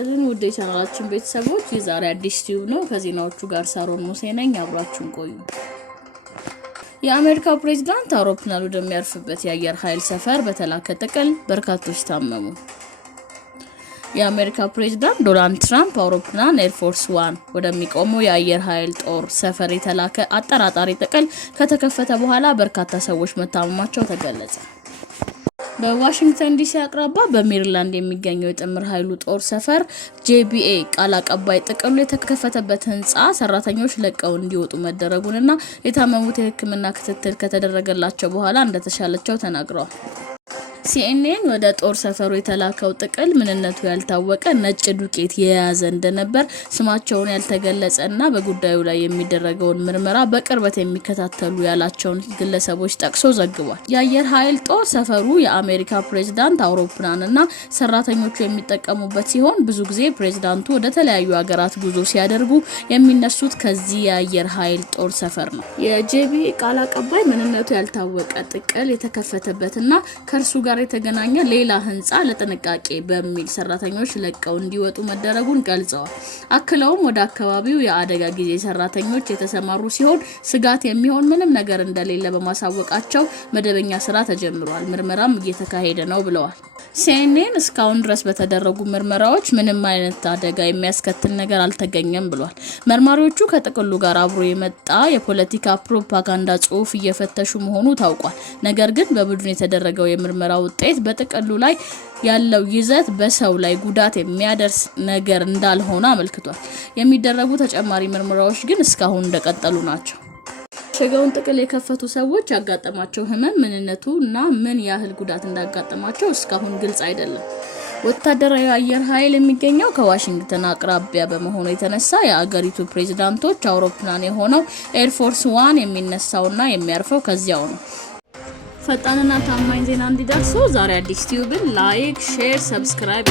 ይስጥልን ውድ የቻናላችን ቤተሰቦች የዛሬ አዲስ ቲዩብ ነው ከዜናዎቹ ጋር ሳሮን ሙሴ ነኝ አብራችሁን ቆዩ። የአሜሪካው ፕሬዝዳንት አውሮፕላኑ ወደሚያርፍበት የአየር ኃይል ሰፈር በተላከ ጥቅል በርካቶች ታመሙ። የአሜሪካው ፕሬዝዳንት ዶናልድ ትራምፕ አውሮፕላን ኤር ፎርስ 1 ወደሚቆመው የአየር ኃይል ጦር ሰፈር የተላከ አጠራጣሪ ጥቅል ከተከፈተ በኋላ በርካታ ሰዎች መታመማቸው ተገለጸ። በዋሽንግተን ዲሲ አቅራቢያ በሜሪላንድ የሚገኘው የጥምር ኃይሉ ጦር ሰፈር JBA ቃል አቀባይ ጥቅሉ የተከፈተበት ህንጻ ሰራተኞች ለቀው እንዲወጡ መደረጉንና የታመሙት የሕክምና ክትትል ከተደረገላቸው በኋላ እንደተሻለቸው ተናግረዋል። CNN ወደ ጦር ሰፈሩ የተላከው ጥቅል ምንነቱ ያልታወቀ ነጭ ዱቄት የያዘ እንደነበር ስማቸውን ያልተገለጸና በጉዳዩ ላይ የሚደረገውን ምርመራ በቅርበት የሚከታተሉ ያላቸውን ግለሰቦች ጠቅሶ ዘግቧል። የአየር ኃይል ጦር ሰፈሩ የአሜሪካ ፕሬዝዳንት አውሮፕላንና ሰራተኞቹ የሚጠቀሙበት ሲሆን ብዙ ጊዜ ፕሬዝዳንቱ ወደ ተለያዩ ሀገራት ጉዞ ሲያደርጉ የሚነሱት ከዚህ የአየር ኃይል ጦር ሰፈር ነው። የJBA ቃል አቀባይ ምንነቱ ያልታወቀ ጥቅል የተከፈተበትና ከርሱ ጋር የተገናኘ ሌላ ህንጻ ለጥንቃቄ በሚል ሰራተኞች ለቀው እንዲወጡ መደረጉን ገልጸዋል። አክለውም ወደ አካባቢው የአደጋ ጊዜ ሰራተኞች የተሰማሩ ሲሆን ስጋት የሚሆን ምንም ነገር እንደሌለ በማሳወቃቸው መደበኛ ስራ ተጀምሯል፣ ምርመራም እየተካሄደ ነው ብለዋል። CNN እስካሁን ድረስ በተደረጉ ምርመራዎች ምንም አይነት አደጋ የሚያስከትል ነገር አልተገኘም ብሏል። መርማሪዎቹ ከጥቅሉ ጋር አብሮ የመጣ የፖለቲካ ፕሮፓጋንዳ ጽሑፍ እየፈተሹ መሆኑ ታውቋል። ነገር ግን በቡድን የተደረገው የምርመራ ውጤት በጥቅሉ ላይ ያለው ይዘት በሰው ላይ ጉዳት የሚያደርስ ነገር እንዳልሆነ አመልክቷል። የሚደረጉ ተጨማሪ ምርመራዎች ግን እስካሁን እንደቀጠሉ ናቸው። ሸጋውን ጥቅል የከፈቱ ሰዎች ያጋጠማቸው ህመም ምንነቱ እና ምን ያህል ጉዳት እንዳጋጠማቸው እስካሁን ግልጽ አይደለም። ወታደራዊ አየር ኃይል የሚገኘው ከዋሽንግተን አቅራቢያ በመሆኑ የተነሳ የአገሪቱ ፕሬዝዳንቶች አውሮፕላን የሆነው ኤር ፎርስ 1 የሚነሳውና የሚያርፈው ከዚያው ነው። ፈጣንና ታማኝ ዜና እንዲደርሱ ዛሬ አዲስ ቲዩብን ላይክ፣ ሼር፣ ሰብስክራይብ